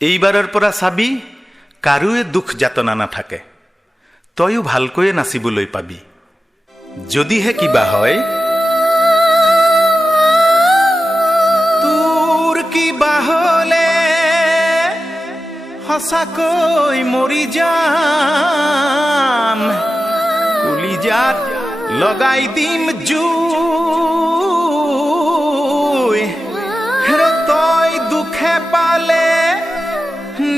এইবাৰৰ পৰা চাবি কাৰোৱে দুখ যাতনা নাথাকে, তয়ো ভালকৈয়ে নাচিবলৈ পাবি। যদিহে কিবা হয়, তোৰ কিবা হলে সঁচাকৈ মৰি যাম, কলিজাত লগাই দিম জুই। তই দুখে পালে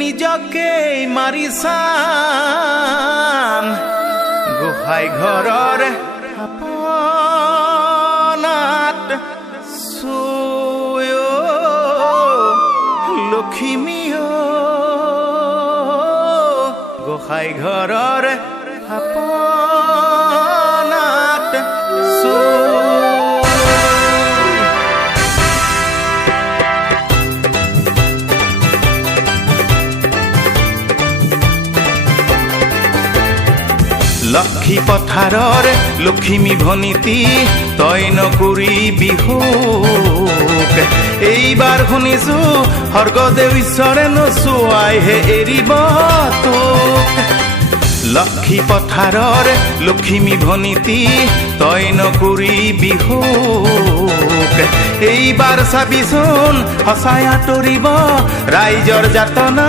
নিজকে মাৰি চাম, গোহাঁই ঘৰৰ আপনাত চুই লখিমী গোহাঁই ঘৰৰ আপনাত লক্ষী পথাৰৰ লখিমী ভনীতি তই নকৰিবি শোক। এইবাৰ শুনিছো স্বৰ্গদেৱ ঈশ্বৰে নচুৱাইহে এৰিব তোক। লক্ষী পথাৰৰ লখিমী ভনীতি তই নকৰিবি শোক। এইবাৰ চাবিচোন সঁচাই আঁতৰিব ৰাইজৰ যাতনা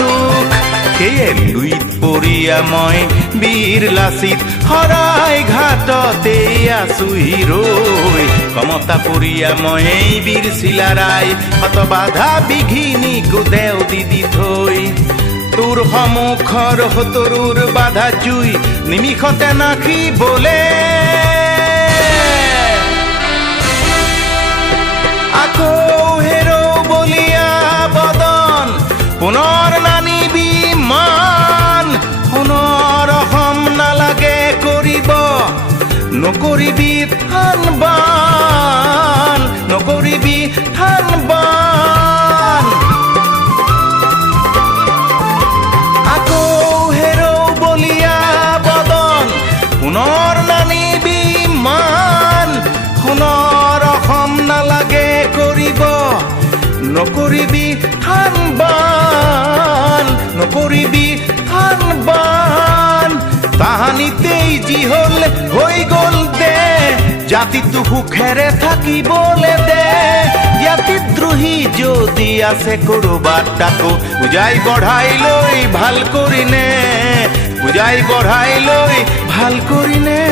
দুখ। সেয়ে লুইত পৰিয়া মই বীৰ লাচিত শৰাই ঘাটতে আছো হিৰৈ। কমতা পৰিয়া মই বীৰ চিলাৰাই শত বাধা বিঘিনি গোদেও দি থৈ। তোৰ সন্মুখৰ সতৰুৰ বাধা জুই নিমিষতে নাখিবলে, আকৌ হেৰৌ বলিয়া বদন পুনৰ নানিবি মান। সোণৰ অসম নালাগে কৰিব, নকৰিবি থান বান, নকৰিবি থান বান। আকৌ হেৰৌ বলিয়া বদন পুনৰ নানিবি মান। সোণৰ অসম নালাগে কৰিব, নকৰিবি থান বান, নকৰিবি থান বান। তাহানিতেই যি হল হৈ গল দে, জাতিটো সুখেৰে থাকিবলে দে। জাতিদ্ৰোহী যদি আছে কৰবাত তাকো বুজাই বঢ়াই লৈ ভাল কৰিনে, বুজাই বঢ়াই লৈ ভাল কৰিনে।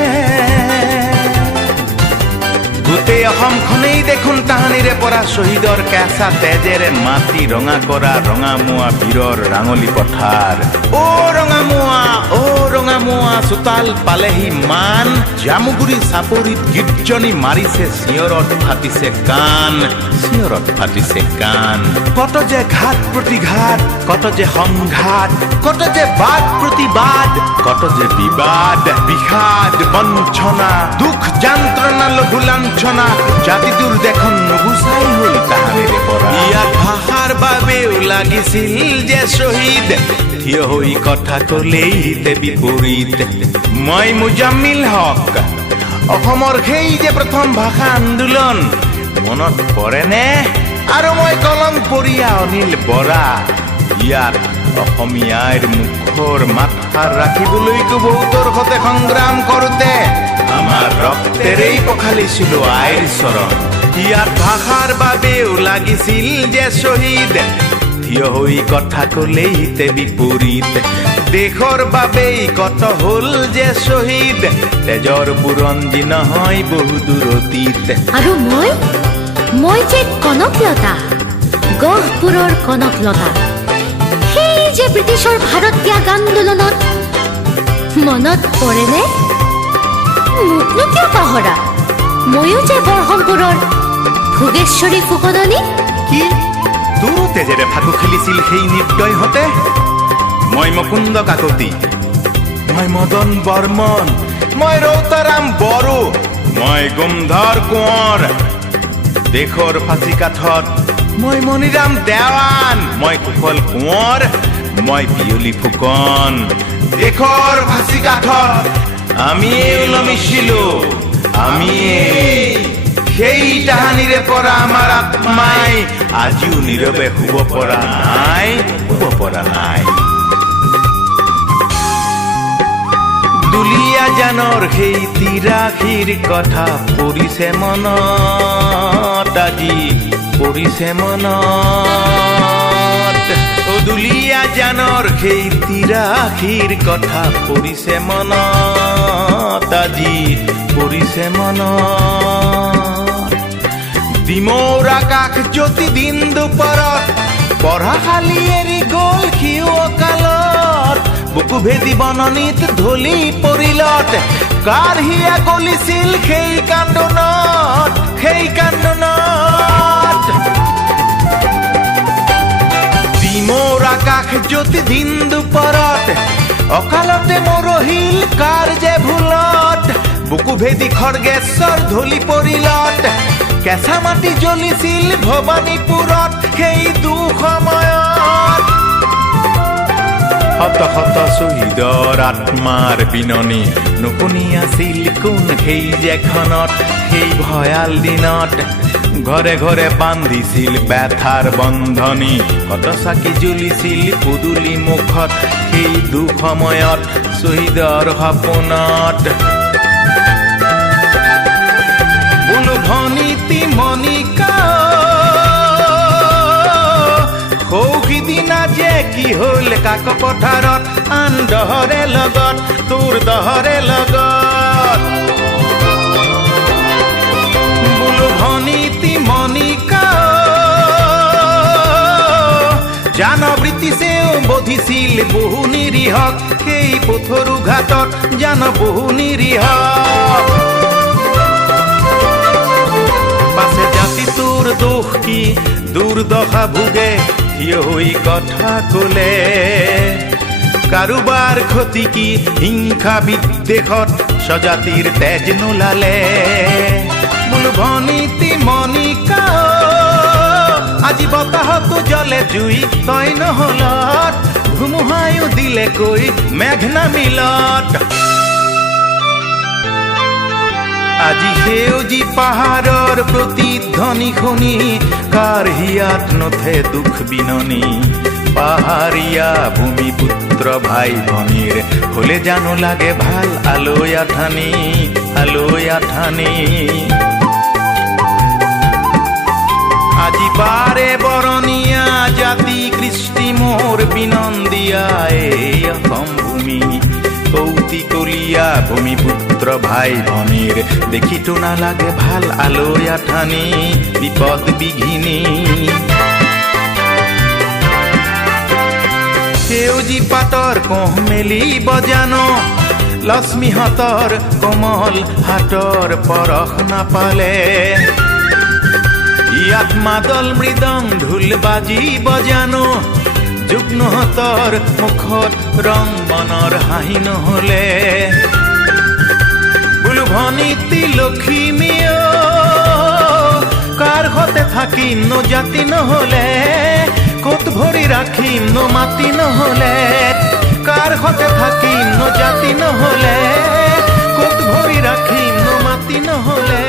গোটেই অসমখনেই দেখোন তাহানিৰে পৰা শ্বহীদৰ কেঁচা তেজেৰে মাটি ৰঙা কৰা ৰঙামুৱা বীৰৰ ৰাঙলী পথাৰ। অ ৰঙামুৱা, অ ৰঙামুৱা চোতাল পালেহি মান। জামুগুৰি চাপৰিত গীৰ্জনী মাৰিছে, চিঞৰত ফাটিছে কাণ, চিঞৰত ফাটিছে কাণ। কত যে ঘাত প্ৰতিঘাত, কত যে সংঘাত, কত যে বাদ প্ৰতিবাদ, কত যে বিবাদ, বিষাদ বঞ্চনা, দুখ যন্ত্ৰণা লঘু লাঞ্ছনা। জাতিটোৰ দেখোন নুগুচাই হল তাহানিৰে পৰা। ইয়াত ভাষাৰ বাবেও লাগিছিল যে শ্বহীদ, থিয় হৈ কথা কলেই হিতে বিপৰীত। মই মুজাম্মিল হক, অসমৰ সেই যে প্ৰথম ভাষা আন্দোলন মনত পৰেনে? আৰু মই কলম পৰিয়া অনিল বৰা, ইয়াত অসমীয়াৰ মুখৰ মাতষাৰ ৰাখিবলৈকো বহুতৰ সতে সংগ্ৰাম কৰোঁতে আমাৰ ৰক্তেৰেই পখালিছিলো আইৰ চৰণ। ইয়াত ভাষাৰ বাবেও লাগিছিল যে শ্বহীদ, থিয় হৈ কথা কলেই হিতে বিপৰীত। দেশৰ বাবেই কত হল যে শ্বহীদ, তেজৰ বুৰঞ্জী নহয় বহু দূৰ অতীত। আৰু মই যে কনকলতা, গহপুৰৰ কনকলতা, সেই যে ব্ৰিটিছৰ ভাৰত ত্যাগ আন্দোলনত মনত পৰেনে? মোকনো কিয় পাহৰা, ময়ো যে বৰহমপুৰৰ ভোগেশ্বৰী ফুকননী। কি তোৰো তেজেৰে ফাকু খেলিছিল সেই নিৰ্দয়হঁতে? মই মুকুন্দ কাকতি, মই মদন বৰ্মন, মই ৰৌতাৰাম বড়ো, মই গোমধৰ কোঁৱৰ। দেশৰ ফাঁচি কাঠত মই মণিৰাম দেৱান, মই কুশল কোঁৱৰ, মই পিয়লি ফুকন। দেশৰ ফাঁচি কাঠত আমিয়ে ওলমিছিলো, আমিয়ে সেই তাহানিৰে পৰা আমাৰ আত্মাই আজিও নীৰৱে শুব পৰা নাই দুলীয়া জানৰ সেই তিৰাশীৰ কথা পৰিছে মনত আজি পৰিছে মনত দুলীয়া জানৰ সেই তিৰাশীৰ কথা পৰিছে মনত আজি পৰিছে মনত ডিমৌৰ আকাশ জ্যোতি দিন দুপৰত পঢ়াশালী এৰি গ'ল সিও অকালত বুকু ভেদি বননিত ঢলি পৰিলত কাৰ হিয়া গলিছিল সেই কান্দোনত ডিমৌৰ আকাশ জ্যোতি দিন দুপৰত অকালতে মৰহিল কাৰ যে ভুলত বুকু ভেদি খড়গেশ্বৰ ঢলি পৰিলত কেঁচা মাটি জ্বলিছিল ভৱানীপুৰত সেই দুসময়ত শত শত শ্বহীদৰ আত্মাৰ বিননি নুশুনি আছিল কোন সেই যেখনত সেই ভয়াল দিনত ঘৰে ঘৰে বান্ধিছিল ব্যথাৰ বন্ধনী কত চাকি জ্বলিছিল পদূলি মুখত সেই দুসময়ত শ্বহীদৰ সপোনত বোলো ভনীতি মণিকা সৌখী দিনা যে কি হ'ল কাক পথাৰত আন দহৰে লগত তোৰ দহৰে লগত বোলো ভনীতি মণিকা জান ব্ৰিটিছেও বধিছিল বহু নিৰীহক সেই পথৰু ঘাটত জান বহু নিৰীহক পাছে জাতিটোৰ দোষ কি দুৰ্দশা ভোগে থিয় হৈ কথা ক'লে কাৰোবাৰ ক্ষতি কি হিংসা বিদ্বেষত স্বজাতিৰ তেজ নোলালে বোলো ভনীতি মণিকা আজি বতাহতো জ্বলে জুই তই নহলত ধুমুহায়ো দিলে কৈ মেঘ নামিলত আজি সেউজী পাহাৰৰ প্ৰতিধ্বনি শুনি কাৰ হিয়াত নুঠে দুখ বিননি পাহাৰীয়া ভূমিপুত্ৰ ভাই ভনীৰ হলে জানো লাগে ভাল আলৈ আঠানি আজি বাৰে বৰণীয়া জাতি কৃষ্টি মোৰ বিনন্দিয়া এই অসম ভূমি কৌতিকলীয়া ভূমিপুত্ৰ ভাই ভনীৰ দেখিতো নালাগে ভাল আলৈ আঠানি বিপদ বিঘিনি সেউজী পাতৰ কোহ মেলি বজানো লক্ষ্মীহঁতৰ কোমল হাতৰ পৰশ নাপালে ইয়াত মাদল মৃদং ঢোল বাজি বজানো যুগ্নহঁতৰ মুখত ৰং মনৰ হাঁহি নহলে বোলো ভনীতি লখিমীও কাৰ হতে থাকিম নো জাতি নহলে ক'ত ভৰি ৰাখিম নো মাতি নহলে কাৰ হতে থাকিম নো জাতি নহলে ক'ত ভৰি ৰাখিম নো মাতি নহলে